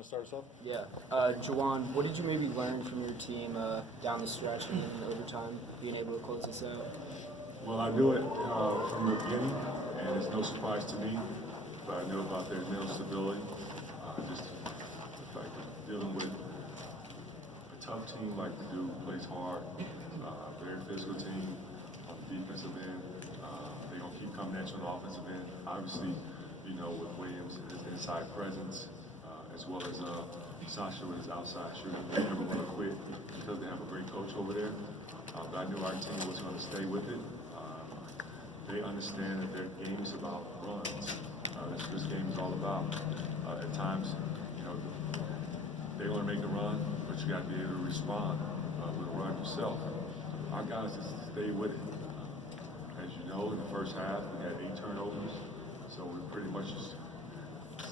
want to start us off? Yeah. Juwan, what did you maybe learn from your team down the stretch and in overtime, being able to close this out? Well, I knew it from the beginning, and it's no surprise to me. But I knew about their mental stability. Just like dealing with a tough team like we do, plays hard, very physical team on the defensive end. They're gonna keep coming at you on the offensive end. Obviously, you know, with Williams, his inside presence, as well as Sasha with his outside shooting, they never want to quit because they have a great coach over there. But I knew our team was going to stay with it. They understand that their game is about runs. That's what this game is all about. At times, you know, they want to make a run, but you got to be able to respond with a run yourself. Our guys just stay with it. As you know, in the first half, we had 8 turnovers, so we pretty much just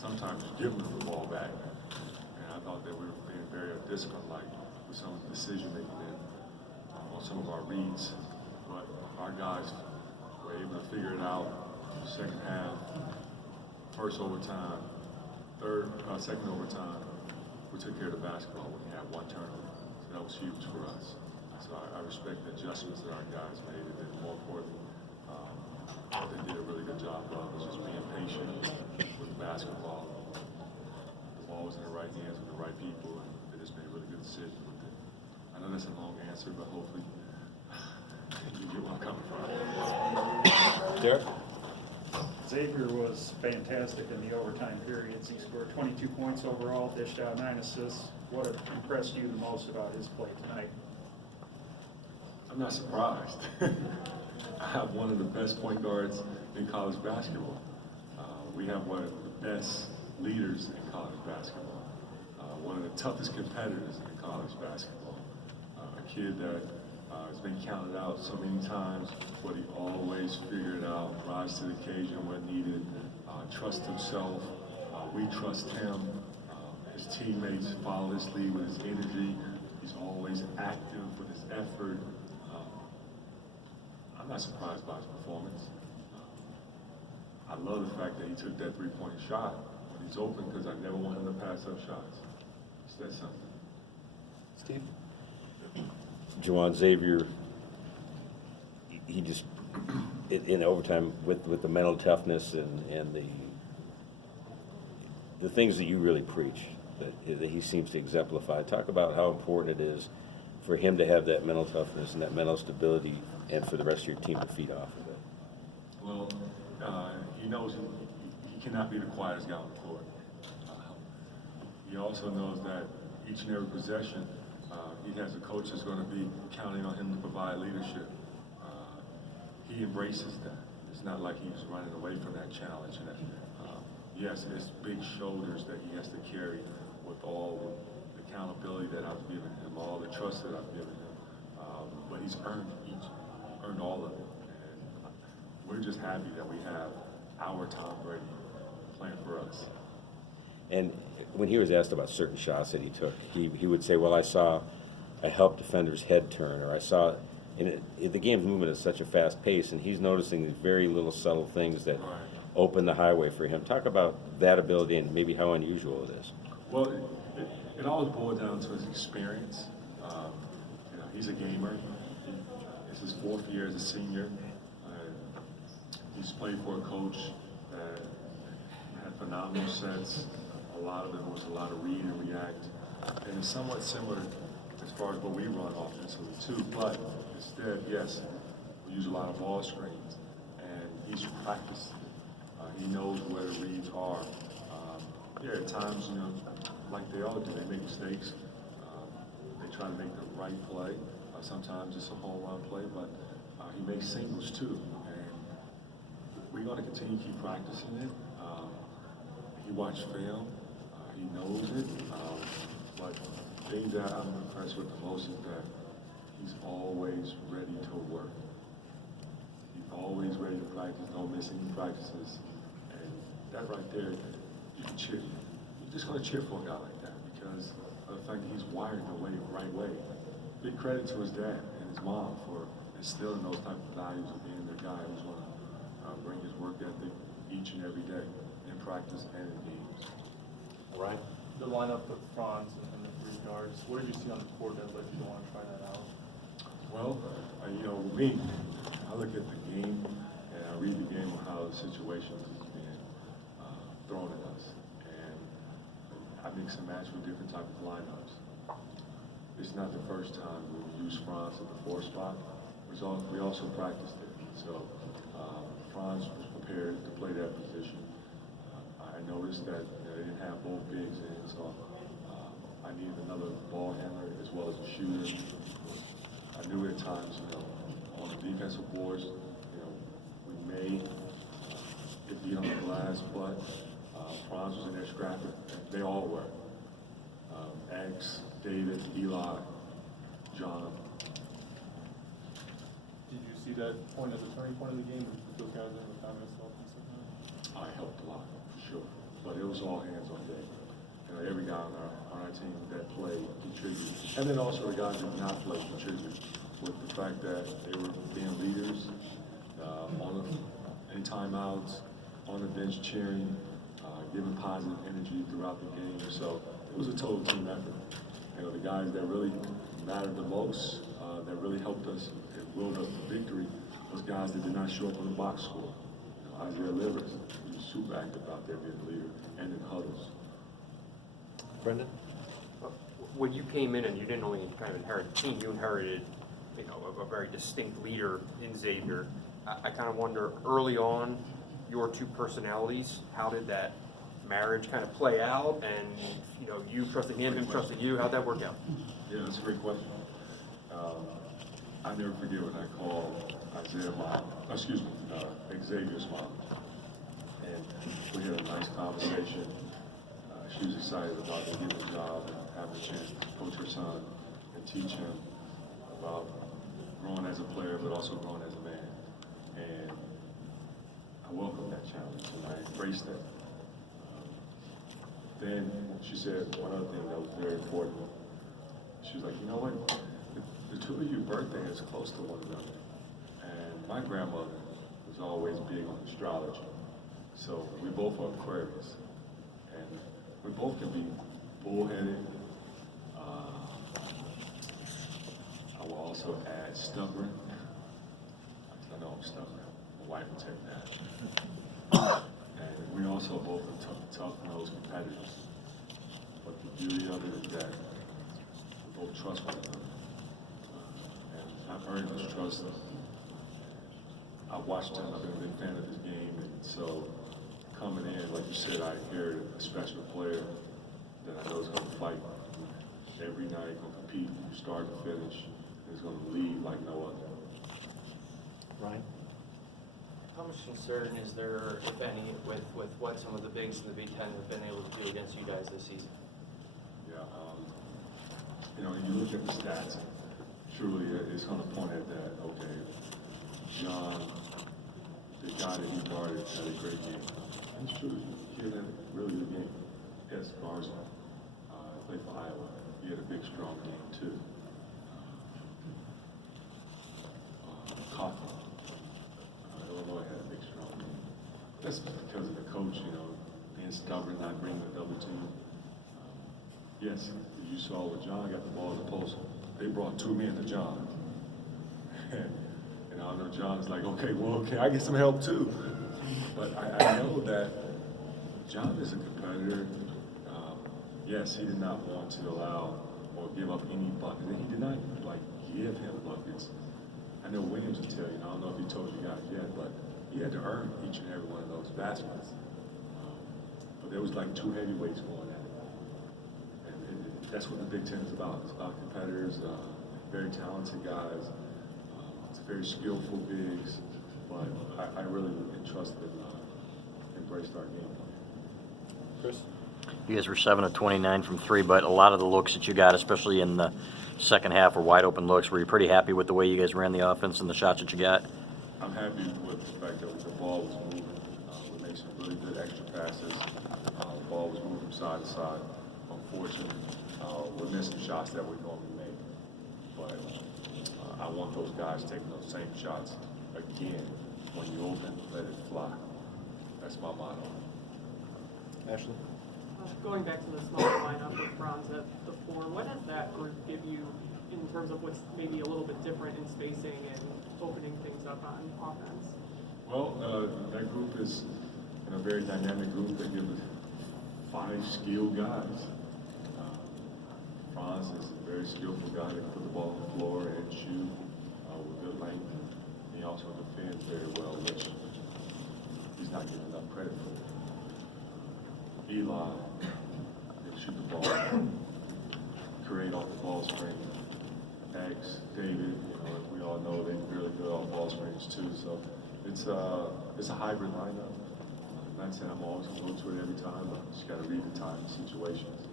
sometimes giving them the ball back. And I thought that we were being very disciplined-like with some of the decision-making on some of our reads. But our guys were able to figure it out in the second half. First overtime, second overtime, we took care of the basketball when we had 1 turnover. So that was huge for us. So I respect the adjustments that our guys made, and then more importantly, what they did a really good job of was just being patient with basketball. The ball was in the right hands with the right people, and they just made a really good decision with it. I know that's a long answer, but hopefully you get where I'm coming from. Derek? Xavier was fantastic in the overtime periods. He scored 22 points overall, dished out 9 assists. What impressed you the most about his play tonight? I'm not surprised. I have one of the best point guards in college basketball. We have one of the best leaders in college basketball. One of the toughest competitors in college basketball. A kid that has been counted out so many times, but he always figured it out, rise to the occasion when needed, trust himself. We trust him. His teammates follow his lead with his energy. He's always active with his effort. I'm not surprised by his performance. I love the fact that he took that 3-point shot when he's open, because I never want him to pass up shots. It's that simple. Steve? Juwan, Xavier, he just, in overtime, with the mental toughness and the things that you really preach, that he seems to exemplify. Talk about how important it is for him to have that mental toughness and that mental stability, and for the rest of your team to feed off of it. Well, he knows he cannot be the quietest guy on the court. He also knows that each and every possession, he has a coach that's going to be counting on him to provide leadership. He embraces that. It's not like he's running away from that challenge. And yes, it's big shoulders that he has to carry with all the accountability that I've given him, all the trust that I've given him. But he's earned all of it. And we're just happy that we have our Tom Brady playing for us. And when he was asked about certain shots that he took, he would say, well, I helped defender's head turn, or I saw, and the game's moving at such a fast pace, and he's noticing these very little subtle things that open the highway for him. Talk about that ability and maybe how unusual it is. Well, it always boils down to his experience. You know, he's a gamer. It's his 4th year as a senior. He's played for a coach that had phenomenal sets. A lot of it was a lot of read and react. And it's somewhat similar as far as what we run offensively too, but instead, yes, we use a lot of ball screens, and he's practiced. He knows where the reads are. Yeah, at times, you know, like they all do, they make mistakes. They try to make the right play. Sometimes it's a home run play, but he makes singles too. And we're going to continue to keep practicing it. He watched film. He knows it. But the thing that I'm impressed with the most is that he's always ready to work. He's always ready to practice, don't miss any practices. And that right there, you can cheer. You're just going to cheer for a guy like that because of the fact that he's wired the right way. Big credit to his dad and his mom for instilling those type of values of being the guy who's going to bring his work ethic each and every day in practice and in games. Ryan? the lineup with Franz and the three guards. What did you see on the court that led you to want to try that out? Well, you know, with me, I look at the game and I read the game on how the situation is being thrown at us. And I mix and match with different type of lineups. It's not the first time we use Franz at the 4 spot. We also practiced it. So Franz was prepared to play that position. I noticed that they didn't have both bigs in, so I needed another ball handler as well as a shooter. I knew at times, you know, on the defensive boards, you know, we may get beat on the glass, but Franz was in there scrapping. They all were. X, David, Eli, John. Did you see that point as a turning point of the game with those guys in the comments and stuff? I helped a lot, for sure. But it was all hands on deck. You know, every guy on our team that played contributed. And then also the guys that did not play contributed with the fact that they were being leaders in timeouts, on the bench cheering, giving positive energy throughout the game. So it was a total team effort. You know, the guys that really mattered the most, that really helped us and willed us to victory, was guys that did not show up on the box score. You know, Isaiah Livers, he was super active out there being a leader and in huddles. Brendan? When you came in and you didn't only kind of inherit the team, you inherited, you know, a very distinct leader in Xavier. I kind of wonder, early on, your two personalities, how did that marriage kind of play out? And, you know, you trusting him trusting you, how'd that work out? Yeah, that's a great question. I never forget when I called Xavier's mom. And we had a nice conversation. She was excited about the getting a job and having a chance to coach her son and teach him about growing as a player, but also growing as a man. And I welcomed that challenge and I embraced that. Then she said one other thing that was very important. She was like, you know what? The two of your birthday is close to one another. And my grandmother was always big on astrology. So we both are Aquarius. And we both can be bullheaded. I will also add stubborn. I know I'm stubborn. My wife will take that. And we also both are tough-nosed competitors. But the beauty of it is that we both trust one another. And I've earned this trust. I've watched him. I've been a big fan of his game. And so coming in, like you said, I inherited a special player that I know is going to fight every night, going to compete from start to finish, and is going to lead like no other. Ryan? How much concern is there, if any, with what some of the bigs in the Big Ten have been able to do against you guys this season? Yeah, you know, you look at the stats, truly it's going to point at that, okay, John, the guy that he guarded, had a great game. And it's true, he had a really good game. Yes, Garza played for Iowa. He had a big, strong game, too. Coughlin, Illinois had a big, strong game. That's because of the coach, you know, being stubborn, not bringing the double team. Yes, as you saw when John got the ball in the post, they brought 2 men to John. And I know John's like, okay, well, can I get some help too? But I know that John is a competitor. Yes, he did not want to allow or give up any bucket. And he did not like give him buckets. I know Williams will tell you, and I don't know if he told you guys yet, but he had to earn each and every one of those baskets. But there was like 2 heavyweights going at it. And that's what the Big Ten is about. It's about competitors, very talented guys. It's very skillful bigs, but I really entrusted embraced our game plan. Chris? You guys were 7 of 29 from 3, but a lot of the looks that you got, especially in the second half, were wide open looks. Were you pretty happy with the way you guys ran the offense and the shots that you got? I'm happy with the fact that the ball was moving. We made some really good extra passes. The ball was moving from side to side. Unfortunately, we're missing shots that we normally make. But I want those guys taking those same shots again. When you open, let it fly. That's my motto. Ashley? Going back to the smaller lineup with Franz at the 4, what does that group give you in terms of what's maybe a little bit different in spacing and opening things up on offense? Well, that group is a very dynamic group. They give us 5 skilled guys. Franz is a very skillful guy that can put the ball on the floor and shoot with good length. He also defends very well, which he's not getting enough credit for. Eli can shoot the ball, create off the ball screen. X, David, we all know they're really good off ball screens too. So it's a hybrid lineup. Not saying I'm always going to go to it every time, but you just got to read the time and situations.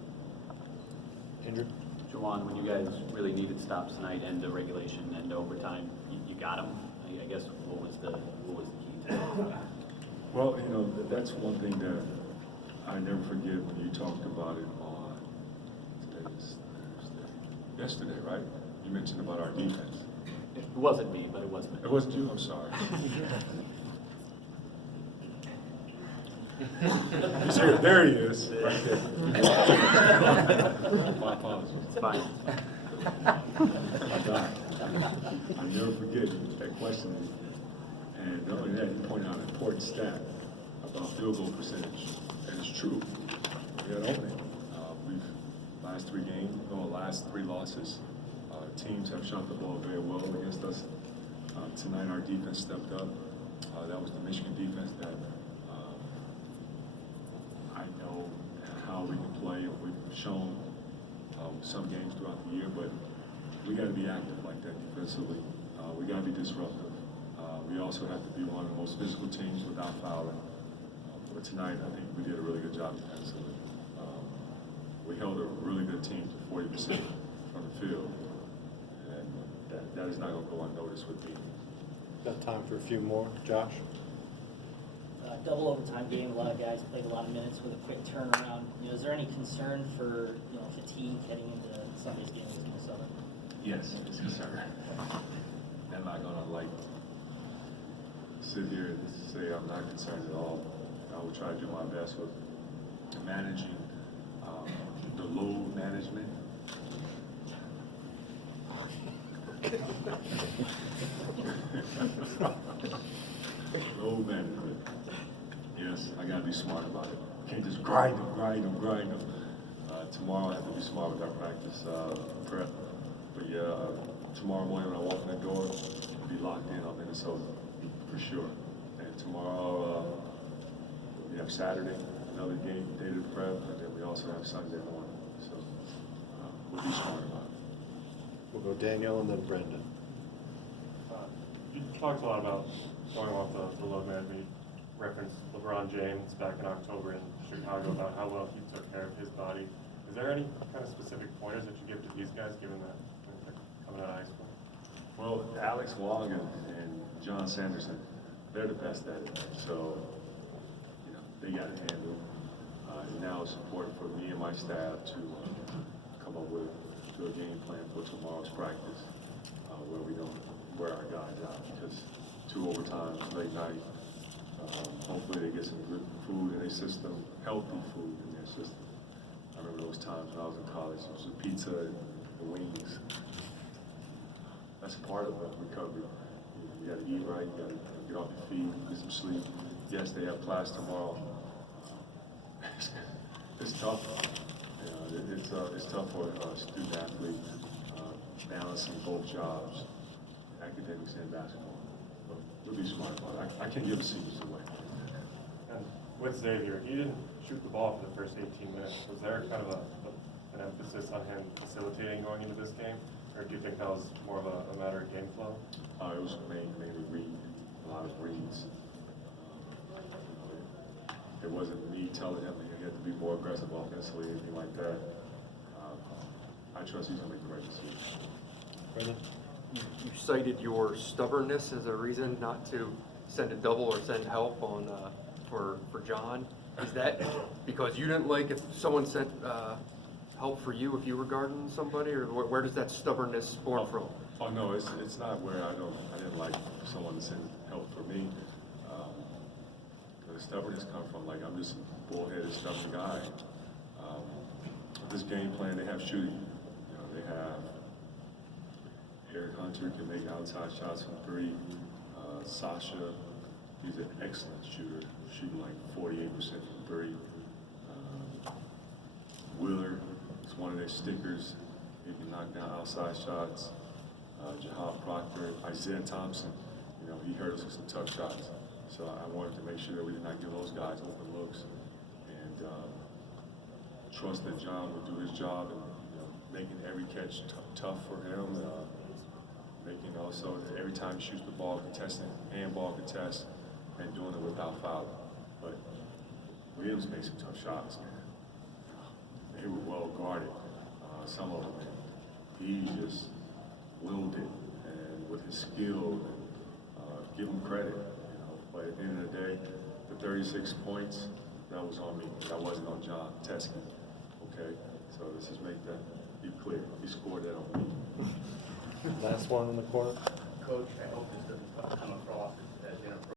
Andrew? Juwan, when you guys really needed stops tonight, end of regulation, end of overtime, you got them. I guess what was the key to that? Well, that's one thing that I never forget when you talked about it on today's Thursday. Yesterday, right? You mentioned about our defense. It wasn't me, but it was me. It wasn't you? I'm sorry. He's here. There he is. Right there. My apologies. It's fine. I never forget that question. And not only that, he pointed out an important stat about field goal percentage. And it's true. We got opening. Last 3 losses, teams have shot the ball very well against us. Tonight our defense stepped up. That was the Michigan defense that I know how we can play, and we've shown some games throughout the year, but we got to be active like that defensively. We got to be disruptive. We also have to be one of the most physical teams without fouling. But tonight, I think we did a really good job defensively. We held a really good team to 40% from the field, and that is not going to go unnoticed with me. Got time for a few more. Josh? Double overtime game. A lot of guys played a lot of minutes with a quick turnaround. Is there any concern for fatigue heading into Sunday's game against Minnesota? Yes, it's concerned. I'm not going to sit here and say I'm not concerned at all. I will try to do my best with managing the load management. Load management. Yes, I gotta be smart about it. Can't just grind them. Tomorrow I have to be smart with our practice prep. But yeah, tomorrow morning when I walk in the door, I'll be locked in on Minnesota for sure. And tomorrow we have Saturday, another game, day to prep, and then we also have Sunday morning. So we'll be smart about it. We'll go Daniel and then Brendan. You talked a lot about going off the load management. You referenced LeBron James back in October in Chicago about how well he took care of his body. Is there any kind of specific pointers that you give to these guys, given that they're coming out of high school? Well, Alex Wong and John Sanderson, they're the best at it. So, they got it handled. And now it's important for me and my staff to come up with a game plan for tomorrow's practice, where we don't wear our guys out, because 2 overtimes, late night. Hopefully they get some good food in their system, healthy food in their system. I remember those times when I was in college, it was the pizza and the wings. That's part of recovery. You gotta eat right, you gotta get off your feet, get some sleep. Yes, they have class tomorrow. It's tough. It's tough for a student athlete balancing both jobs, academics and basketball. But we'll be smart about it. I can't give the secrets away. And with Xavier, he didn't shoot the ball for the first 18 minutes. Was there kind of an emphasis on him facilitating going into this game? Or do you think that was more of a matter of game flow? It was mainly read, a lot of reads. It wasn't me telling him that he had to be more aggressive offensively, anything like that. I trust he's going to make the right decision. Brendan? You cited your stubbornness as a reason not to send a double or send help on for John. Is that because you didn't like if someone sent help for you if you were guarding somebody, or where does that stubbornness born from? Oh no, it's not where I didn't like someone to send help for me. The stubbornness comes from I'm just a bullheaded, stubborn guy. this game plan, they have shooting. You know, they have Eric Hunter can make outside shots from three. Sasha, he's an excellent shooter, shooting like 48% from three. Wheeler is one of their stickers. He can knock down outside shots. Jahal Proctor, Isaiah Thompson, you know, he hurt us with some tough shots. So I wanted to make sure that we did not give those guys open looks, and trust that John would do his job and, you know, making every catch tough for him. Making also that every time he shoots the ball, contesting handball contest, and doing it without fouling. But Williams made some tough shots, man. They were well guarded, some of them. He just willed it, and with his skill, and give him credit, you know. But at the end of the day, the 36 points, that was on me. That wasn't on John Teskey. Okay, so let's just make that be clear. He scored that on me. Last one in the corner. Coach, I hope this doesn't come across as